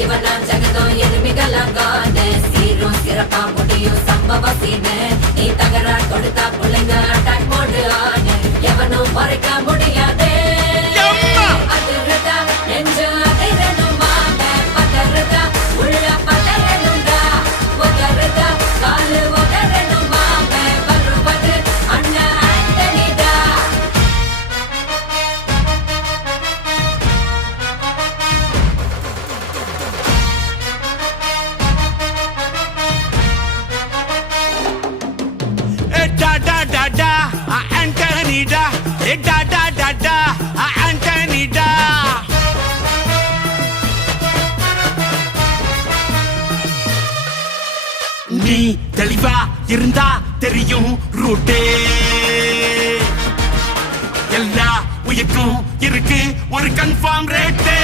இவனா ஜகதம் எருமிகளாம் காடு சீரும் சிறப்பா முடியும் சம்பவ சீனு நீ தகரா கொடுத்தா பிள்ளைங்க அட்டாக் போடு ஆடு எவனும் மறைக்க முடியாதே அதிர்றதா நெஞ்சு அதிரணுமாங்க பதறதா உள்ள பதறணுண்டா ஒதறதா காலு ஒதறணுமாங்க வருவது அண்ணன் ஆண்டனிடா Da da da da, Antonida. Da da da da, Antonida. நீ தெளிவா இருந்தா தெரியும் ரூட்டே எல்லா உயிர்க்கும் இருக்கு ஒரு கன்ஃபார்ம் ரேட்டே